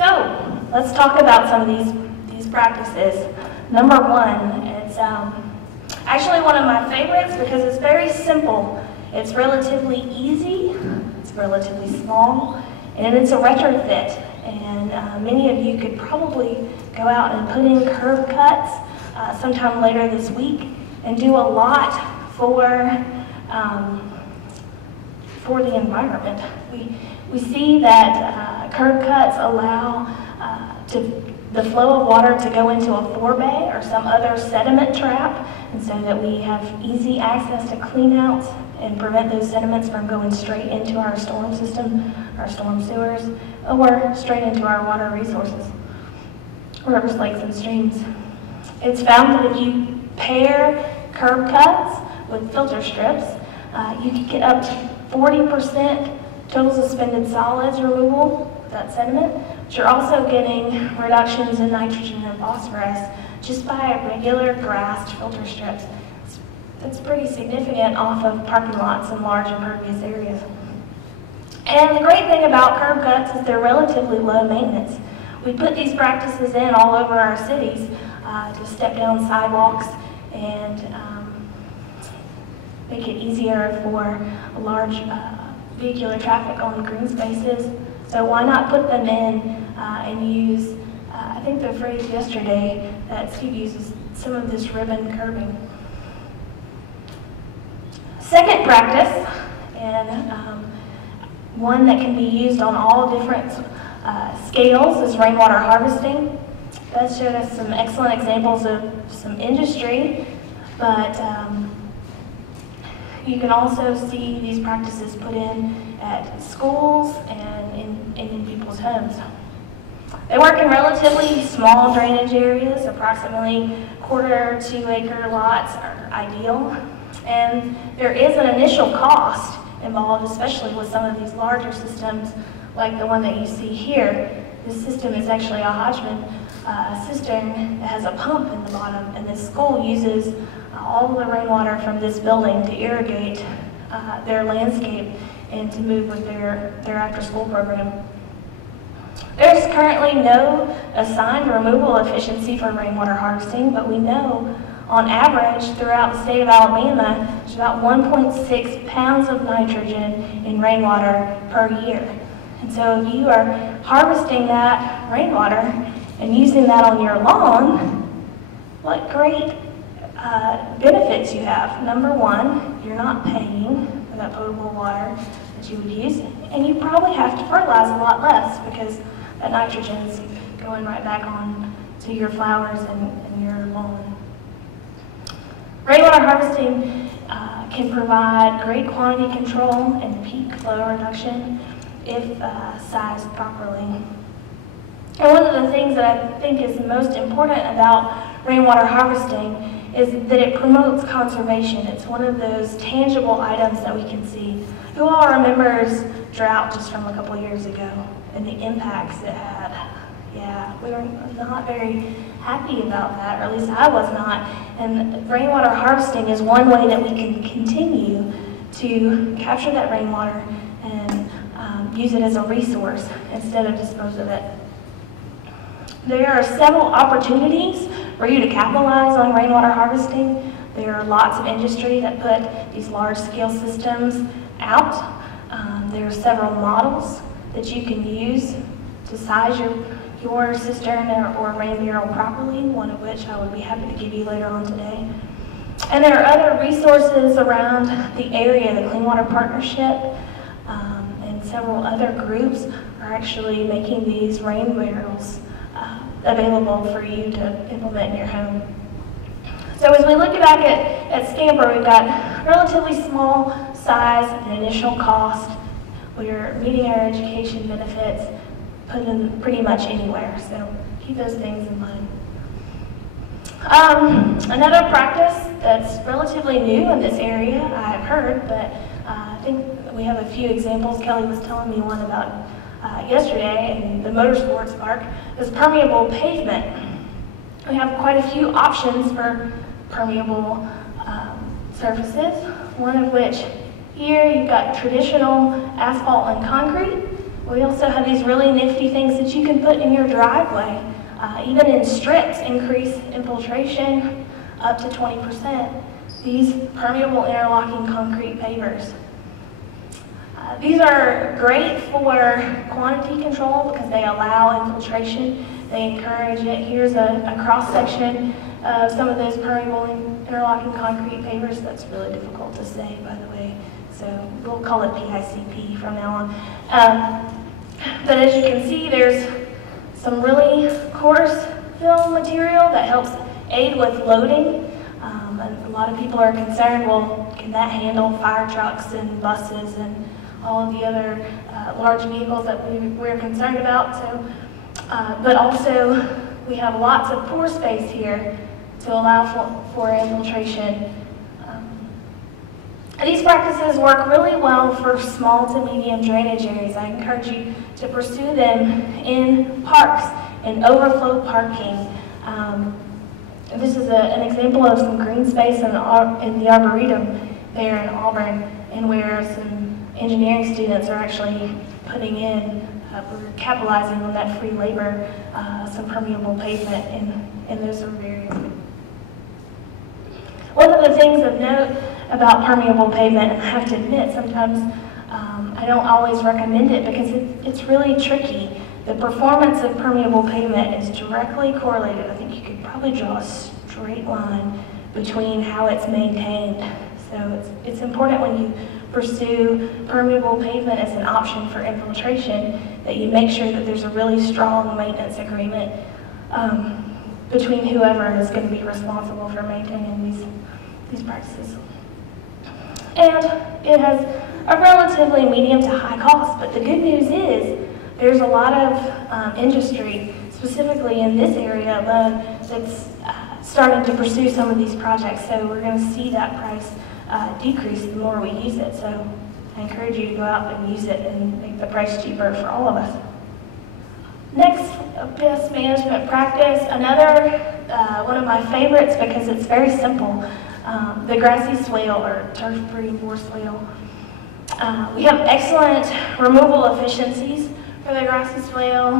So let's talk about some of these practices. Number one, it's actually one of my favorites because it's very simple. It's relatively easy, it's relatively small, and it's a retrofit. And many of you could probably go out and put in curb cuts sometime later this week and do a lot for the environment. We see that curb cuts allow the flow of water to go into a forebay or some other sediment trap, and so that we have easy access to clean out and prevent those sediments from going straight into our storm system, our storm sewers, or straight into our water resources, rivers, lakes, and streams. It's found that if you pair curb cuts with filter strips, you can get up to 40% total suspended solids removal of that sediment, but you're also getting reductions in nitrogen and phosphorus just by regular grassed filter strips. That's pretty significant off of parking lots and large impervious areas. And the great thing about curb cuts is they're relatively low maintenance. We put these practices in all over our cities to step down sidewalks and make it easier for large vehicular traffic on green spaces. So why not put them in and use, I think the phrase yesterday that Steve uses, some of this ribbon curbing. Second practice, and one that can be used on all different scales, is rainwater harvesting. That showed us some excellent examples of some industry, but you can also see these practices put in at schools and in people's homes. They work in relatively small drainage areas. Approximately 1/4 to 2 acre lots are ideal. And there is an initial cost involved, especially with some of these larger systems like the one that you see here. This system is actually a Hodgman cistern that has a pump in the bottom, and this school uses all of the rainwater from this building to irrigate their landscape and to move with their after-school program. There's currently no assigned removal efficiency for rainwater harvesting, but we know on average throughout the state of Alabama, there's about 1.6 pounds of nitrogen in rainwater per year. And so if you are harvesting that rainwater and using that on your lawn, what great benefits you have. Number one, you're not paying for that potable water that you would use, and you probably have to fertilize a lot less because that nitrogen is going right back on to your flowers and your lawn. Rainwater harvesting can provide great quantity control and peak flow reduction if sized properly. And one of the things that I think is most important about rainwater harvesting is that it promotes conservation. It's one of those tangible items that we can see. Who all remembers drought just from a couple of years ago and the impacts it had? Yeah, we were not very happy about that, or at least I was not. And rainwater harvesting is one way that we can continue to capture that rainwater and use it as a resource instead of dispose of it. There are several opportunities for you to capitalize on rainwater harvesting. There are lots of industry that put these large-scale systems out. There are several models that you can use to size your cistern or rain barrel properly, one of which I would be happy to give you later on today. And there are other resources around the area. The Clean Water Partnership and several other groups are actually making these rain barrels available for you to implement in your home. So as we look back at Scamper, we've got relatively small size and initial cost. We're meeting our education benefits, put in pretty much anywhere, so keep those things in mind. Another practice that's relatively new in this area, I've heard, but I think we have a few examples. Kelly was telling me one about yesterday in the motorsports park, is permeable pavement. We have quite a few options for permeable surfaces, one of which here you've got traditional asphalt and concrete, We also have these really nifty things that you can put in your driveway. Even in strips, increase infiltration up to 20%. These permeable interlocking concrete pavers. These are great for quantity control because they allow infiltration. They encourage it. Here's a cross-section of some of those permeable interlocking concrete pavers. That's really difficult to say, by the way, so we'll call it PICP from now on. But as you can see, there's some really coarse film material that helps aid with loading. And a lot of people are concerned, well, can that handle fire trucks and buses and all of the other large vehicles that we're concerned about? So, but also, we have lots of pore space here to allow for infiltration. These practices work really well for small to medium drainage areas. I encourage you to pursue them in parks and overflow parking. This is an example of some green space in the Arboretum there in Auburn, and where some engineering students are actually putting in, we're capitalizing on that free labor, some permeable pavement in those areas. One of the things of note about permeable pavement, and I have to admit sometimes I don't always recommend it because it's really tricky. The performance of permeable pavement is directly correlated. I think you could probably draw a straight line between how it's maintained. So it's important when you pursue permeable pavement as an option for infiltration that you make sure that there's a really strong maintenance agreement between whoever is going to be responsible for maintaining these practices. And it has a relatively medium to high cost, but the good news is there's a lot of industry, specifically in this area alone, that's starting to pursue some of these projects. So we're going to see that price decrease the more we use it. So I encourage you to go out and use it and make the price cheaper for all of us. Next, pest management practice. Another one of my favorites because it's very simple. The grassy swale or turf-free forest swale. We have excellent removal efficiencies for the grassy swale.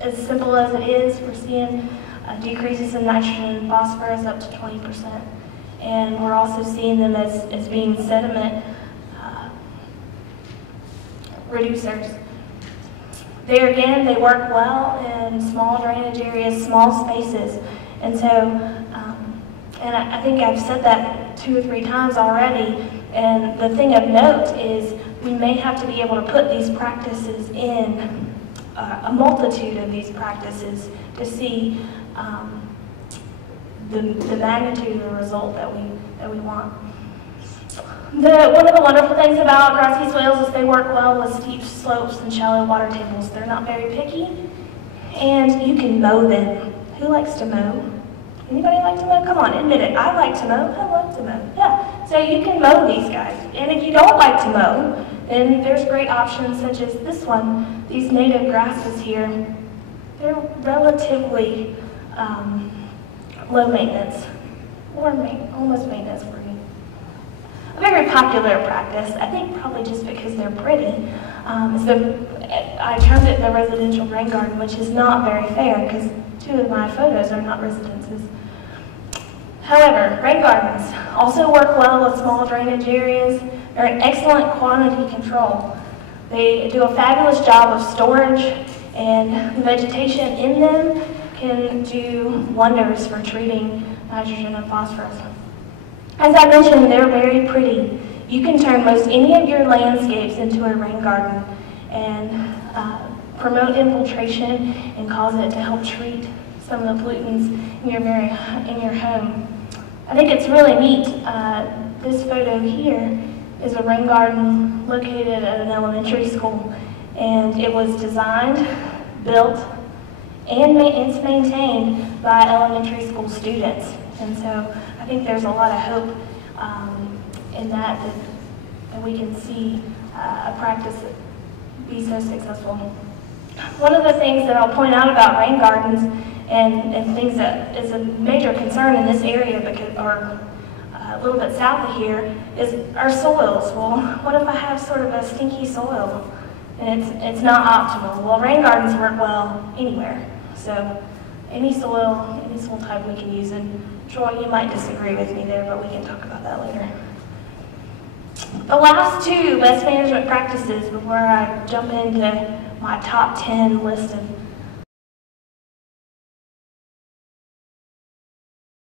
As simple as it is, we're seeing decreases in nitrogen and phosphorus up to 20%. And we're also seeing them as being sediment reducers. There again, they work well in small drainage areas, small spaces. And so, and I think I've said that 2 or 3 times already. And the thing of note is we may have to be able to put these practices in, a multitude of these practices to see the magnitude of the result that we want. One of the wonderful things about grassy swales is they work well with steep slopes and shallow water tables. They're not very picky, and you can mow them. Who likes to mow? Anybody like to mow? Come on, admit it. I like to mow. I love to mow. Yeah. So you can mow these guys. And if you don't like to mow, then there's great options such as this one. These native grasses here, they're relatively low maintenance, or almost maintenance free. A very popular practice, I think probably just because they're pretty. I termed it the residential rain garden, which is not very fair because 2 of my photos are not residences. However, rain gardens also work well with small drainage areas. They're an excellent quantity control. They do a fabulous job of storage, and the vegetation in them can do wonders for treating nitrogen and phosphorus. As I mentioned, they're very pretty. You can turn most any of your landscapes into a rain garden and promote infiltration and cause it to help treat some of the pollutants in your home. I think it's really neat. This photo here is a rain garden located at an elementary school, and it was designed, built, and it's maintained by elementary school students. And so I think there's a lot of hope in that we can see a practice be so successful. One of the things that I'll point out about rain gardens and things that is a major concern in this area, because, or a little bit south of here, is our soils. Well, what if I have sort of a stinky soil? and it's not optimal. Well, rain gardens work well anywhere, so any soil type we can use. And Troy, you might disagree with me there, but we can talk about that later. The last two best management practices before I jump into my top 10 list of